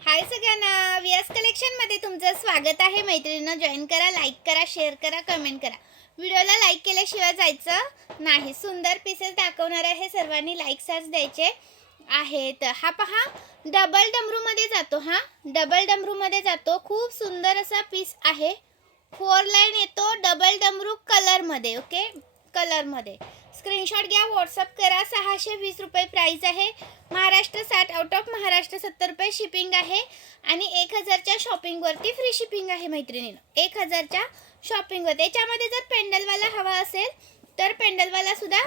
हाय सगळ्यांना, व्हीएस कलेक्शनमध्ये तुमचं स्वागत आहे. मैत्रिणींनो, जॉईन करा, लाईक करा, शेअर करा, कमेंट करा. व्हिडिओला लाईक केल्याशिवाय जायचं नाही. सुंदर पीसेस दाखवणार आहे, सर्वांनी लाईक्सच द्यायचे आहेत. हा पहा, डबल डमरूमध्ये जातो. डबल डमरूमध्ये जातो. खूप सुंदर असा पीस आहे. 4 लाईन येतो, डबल डमरू कलरमध्ये. ओके, कलरमध्ये. स्क्रीनशॉट घ्या, व्हॉट्सअप करा. 620 रुपये प्राइस आहे. महाराष्ट्र 60, आउट ऑफ महाराष्ट्र 70 रुपये शिपिंग आहे. आणि 1000च्या शॉपिंगवरती फ्री शिपिंग आहे मैत्रिणींनो. 1000च्या शॉपिंगवर. याच्यामध्ये जर पेंडलवाला हवा असेल तर पेंडलवाला सुद्धा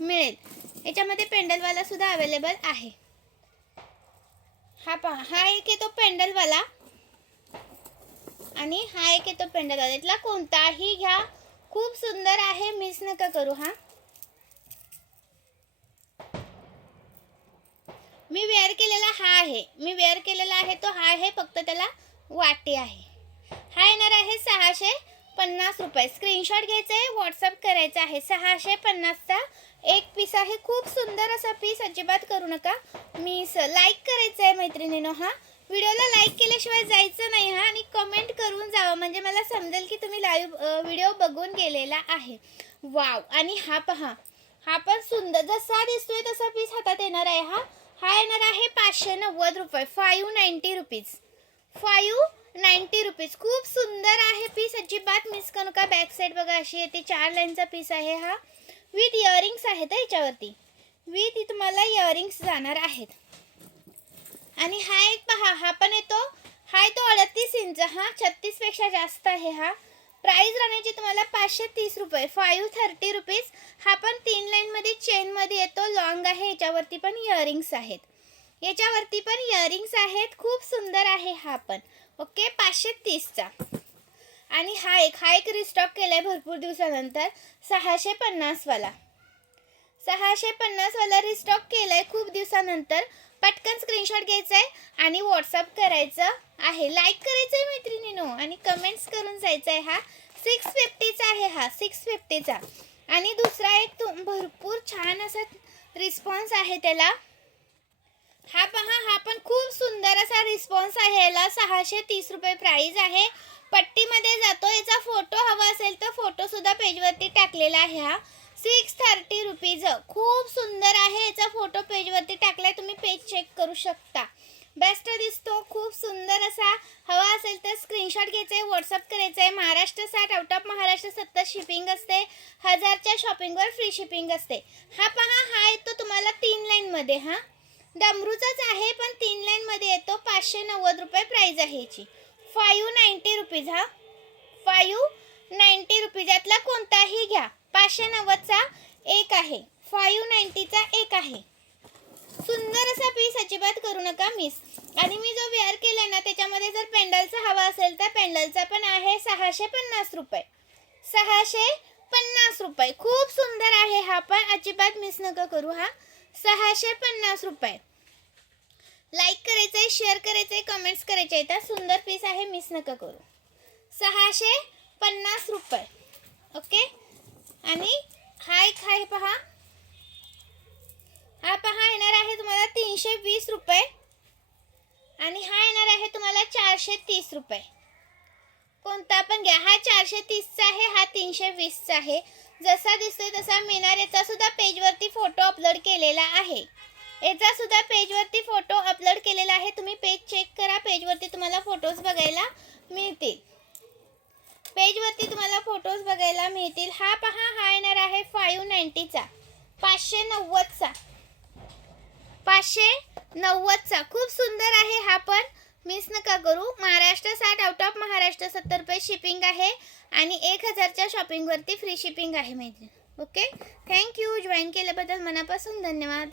मिळेल. याच्यामध्ये पेंडलवाला सुद्धा अवेलेबल आहे. हा पहा, हा एक येतो पेंडलवाला आणि हा एक येतो पेंडलवाला. यातला कोणताही घ्या, खूप सुंदर आहे, मिस नका करू. मी वेअर केलेला हा आहे. मी वेअर केलेला आहे तो हा आहे, फक्त त्याला वाटी आहे. हा येणार आहे 650 रुपये. स्क्रीनशॉट घ्यायचा आहे, व्हॉट्सअप करायचा आहे. 650चा एक पीस आहे. खूप सुंदर असा पीस, अजिबात करू नका मिस. लाईक करायचं आहे मैत्रिणींनो. व्हिडिओला लाईक केल्याशिवाय जायचं नाही. आणि कमेंट करून जावा, म्हणजे मला समजेल की तुम्ही लाईव्ह व्हिडिओ बघून गेलेला आहे. वाव. आणि हा पहा, हा पण सुंदर जसा दिसतोय तसा पीस हातात येणार आहे. हा येणार आहे 590 रुपये. 590 रुपीज. 590 रुपीज. खूप सुंदर आहे पीस, अजिबात मिस करू नका. बॅक साईड बघा अशी येते. 4 लाईनचा पीस आहे हा. विथ इयरिंग्स आहेत याच्यावरती. विथ तुम्हाला इयरिंग्स जाणार आहेत. आणि हा एक पहा, हा पण येतो. हा येतो 38 इंच. 36 पेक्षा जास्त आहे. प्राइस राहण्याची तुम्हाला 530 रुपये. 530 रुपीज. हा पण 3 लाईन मध्ये चेन मध्ये येतो. लॉंग आहे. याच्यावरती पण इयरिंग्स आहेत. याच्यावरती पण इयरिंग्स आहेत. खूप सुंदर आहे हा पण. ओके, 530चा. आणि हा एक रिस्टॉक केलाय भरपूर दिवसानंतर. 650 वाला. 650 वाला रिस्टॉक केलाय खूप दिवसानंतर. पटकन स्क्रीनशॉट घ्यायचा आहे आणि व्हॉट्सअप करायचं आहे. लाईक करायचं आहे मैत्रिणींनो आणि कमेंट्स करून जायचं आहे. 650चा आहे. 650चा. आणि दुसरा एक भरपूर छान असा रिस्पॉन्स आहे त्याला. हा पहा, हा पण खूप सुंदर असा रिस्पॉन्स आहे. याला 630 रुपये प्राइस आहे. पट्टीमध्ये जातो. याचा फोटो हवा असेल तर फोटो सुद्धा पेजवरती टाकलेला आहे. 630 रुपीज. खूप सुंदर आहे. याचा फोटो पेजवरती टाकलाय, तुम्ही पेज चेक करू शकता. बेस्ट दिसतो. खूप सुंदर असा. हवा असेल तर स्क्रीनशॉट घ्यायचा आहे, व्हॉट्सअप करायचा आहे. Maharashtra 60, out of Maharashtra 70 shipping असते. 1000च्या शॉपिंगवर फ्री शिपिंग असते. हा पहा, हा येतो तुम्हाला 3 लाईन मध्ये. डमरूचाच आहे पण 3 लाईन मध्ये येतो. 590 रुपये प्राइस आहे याची. 590 रुपीज. 590 रुपीज. यातला कोणताही घ्या. 590चा एक आहे. 590चा एक आहे. सुंदर असा पीस, अजिबात करू नका मिस. आणि मी जो वेअर केलाय ना, त्याच्यामध्ये जर पेंडलचा हवा असेल तर पेंडलचा पण आहे. 650 रुपये. 650 रुपये. खूप सुंदर आहे हा पण, अजिबात मिस नका करू. 650 रुपये. लाईक करायचंय, शेअर करायचंय, कमेंट्स करायचे आहेत. सुंदर पीस आहे, मिस नका करू. 650 रुपये. ओके. आणि हा एक आहे पहा. हा पहा येणार आहे तुम्हाला 320 रुपये. आणि हा येणार आहे तुम्हाला 430 रुपये. कोणता पण घ्या. हा 430चा आहे. हा 320चा आहे. जसा दिसतोय तसा मिळणार. याचा सुद्धा पेजवरती फोटो अपलोड केलेला आहे. याचा सुद्धा पेजवरती फोटो अपलोड केलेला आहे. तुम्ही पेज चेक करा. पेजवरती तुम्हाला फोटोज बघायला मिळतील. पेजवरती तुम्हाला फोटोज बघायला मिळतील. हा पहा, हा येणार आहे 590चा. 590चा. 590चा. खूप सुंदर आहे हा पण, मिस नका करू. महाराष्ट्र 60, आउट ऑफ महाराष्ट्र 70 रुपये शिपिंग आहे. आणि 1000च्या शॉपिंगवरती फ्री शिपिंग आहे मैत्रीण. Okay, thank you. जॉईन केल्याबद्दल मनापासून धन्यवाद.